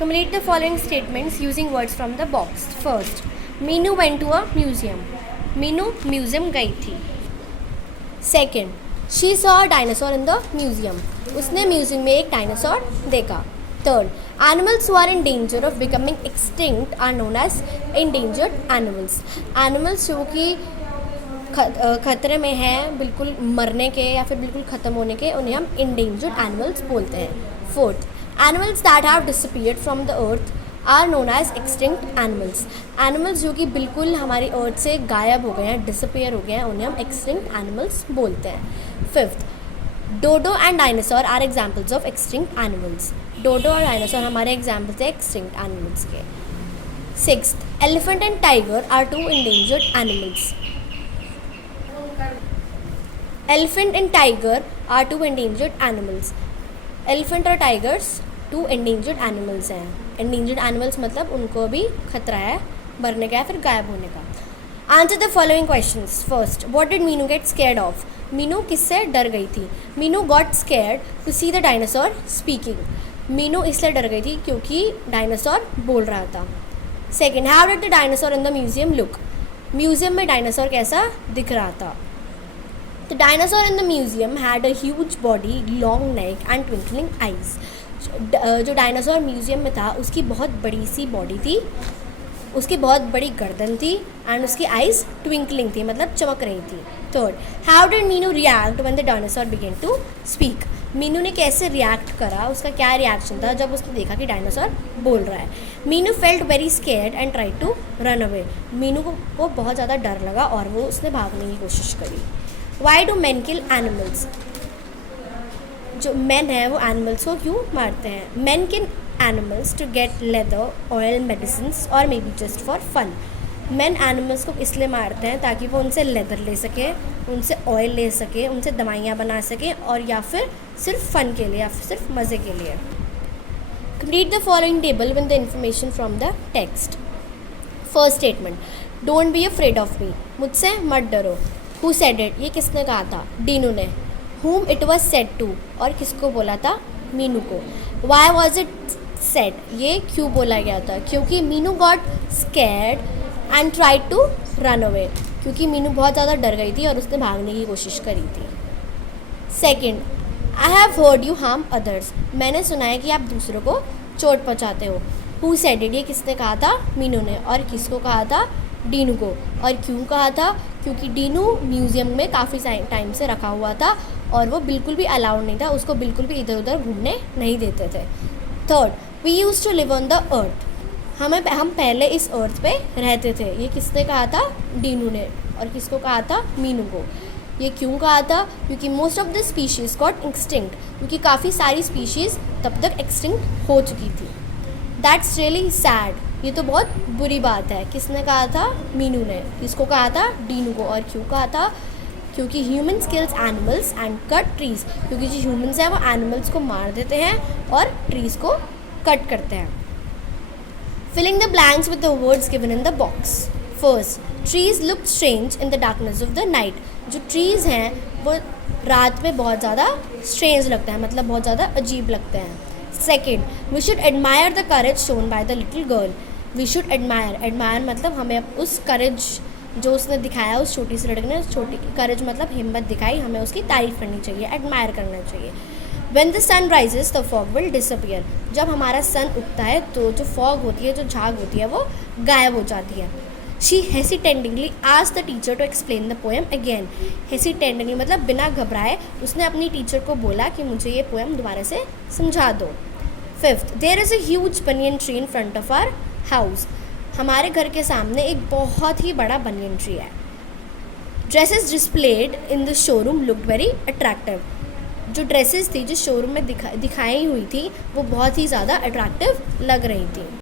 Complete the following statements using words from the box. First, Meenu went to a museum. Meenu museum गई थी. Second, she saw a dinosaur in the museum. उसने museum में एक dinosaur देखा. Third, animals who are in danger of becoming extinct are known as endangered animals. Animals जो कि खतरे में हैं बिल्कुल मरने के या फिर बिल्कुल ख़त्म होने के, उन्हें हम endangered animals बोलते हैं. Fourth, animals that have disappeared from the earth are known as extinct animals. Animals जो कि बिल्कुल हमारी अर्थ से गायब हो गए हैं, डिसअपियर हो गए हैं, उन्हें हम extinct animals बोलते हैं. Fifth, dodo and dinosaur are examples of extinct animals. Dodo और डायनासोर हमारे एग्जाम्पल्स हैं एक्सटिंक्ट एनिमल्स के. Sixth, elephant and tiger are two endangered animals. Elephant and tiger are two endangered animals. Elephant और tigers two endangered animals हैं. Endangered animals मतलब उनको भी खतरा है मरने का या फिर गायब होने का. Answer the following questions. First, what did Meenu get scared of. Meenu किससे डर गई थी. Meenu got scared to see the dinosaur speaking. Meenu इसलिए डर गई थी क्योंकि डायनासोर बोल रहा था. Second, how did the dinosaur in the museum look. Museum में डायनासोर कैसा दिख रहा था. The dinosaur in the museum had a huge body, long neck and twinkling eyes. जो डायनासोर म्यूजियम में था उसकी बहुत बड़ी सी बॉडी थी, उसकी बहुत बड़ी गर्दन थी एंड उसकी आइज़ ट्विंकलिंग थी, मतलब चमक रही थी. Third, how did Meenu react when the dinosaur began to speak. Meenu ने कैसे रिएक्ट करा, उसका क्या रिएक्शन था जब उसने देखा कि डायनासोर बोल रहा है. Meenu felt very scared and tried to run away. Meenu को बहुत ज़्यादा डर लगा और वो उसने भागने की कोशिश करी. Why do man kill animals. जो मैन है वो एनिमल्स को क्यों मारते हैं. Man kill animals to get leather, oil, medicines or maybe just for fun. Men animals को इसलिए मारते हैं ताकि वो उनसे लेदर ले सके, उनसे ऑयल ले सके, उनसे दवाइयाँ बना सके और या फिर सिर्फ फन के लिए या फिर सिर्फ मज़े के लिए. Complete the following table with the information from the text. First statement, don't be afraid of me. मुझसे मत डरो. Who said it? ये किसने कहा था. डीनू ने. Whom it was said to. और किसको बोला था. मीनू को. Why was it said? ये क्यों बोला गया था. क्योंकि Meenu got scared and tried to run away. क्योंकि मीनू बहुत ज़्यादा डर गई थी और उसने भागने की कोशिश करी थी. Second, I have heard you harm others. मैंने सुना है कि आप दूसरों को चोट पहुँचाते हो. Who said it. ये किसने कहा था. मीनू ने. और किसको कहा था. डीनू को. और क्यों कहा था. क्योंकि डीनू म्यूज़ियम में काफ़ी टाइम से रखा हुआ था और वो बिल्कुल भी अलाउड नहीं था, उसको बिल्कुल भी इधर उधर घूमने नहीं देते थे. Third, we use to live on the earth. हम पहले इस अर्थ पे रहते थे. ये किसने कहा था. डीनू ने. और किसको कहा था. मीनू को. ये क्यों कहा था. क्योंकि most of the species got extinct. क्योंकि काफ़ी सारी स्पीशीज़ तब तक एक्सटिंक्ट हो चुकी थी. That's really sad. ये तो बहुत बुरी बात है. किसने कहा था. मीनू ने. किसको कहा था. डीनू को. और क्यों कहा था. क्योंकि humans kills animals and cut trees. क्योंकि जो ह्यूमन्स हैं वो एनिमल्स को मार देते हैं और ट्रीज़ को कट करते हैं. Filling the blanks with the words given in the box. First, trees look strange in the darkness of the night. जो ट्रीज़ हैं वो रात में बहुत ज़्यादा स्ट्रेंज लगते हैं, मतलब बहुत ज़्यादा अजीब लगते हैं. Second, we should admire the courage shown by the little girl. We should admire मतलब हमें उस करेज जो उसने दिखाया, उस छोटी सी लड़की ने छोटी करेज मतलब हिम्मत दिखाई, हमें उसकी तारीफ़ करनी चाहिए, एडमायर करना चाहिए. When the sun rises, the fog will disappear. जब हमारा सन उगता है तो जो फॉग होती है, जो झाग होती है, वो गायब हो जाती है. She hesitatingly asked the teacher to explain the poem again. Hesitatingly मतलब बिना घबराए उसने अपनी टीचर को बोला कि मुझे ये पोएम दोबारा से समझा दो. Fifth, there is a huge banyan tree in front of our house. हमारे घर के सामने एक बहुत ही बड़ा बनियन ट्री है. Dresses displayed in the showroom looked very attractive. जो ड्रेसेस थी जो शोरूम में दिखाई हुई थी वो बहुत ही ज़्यादा अट्रैक्टिव लग रही थी.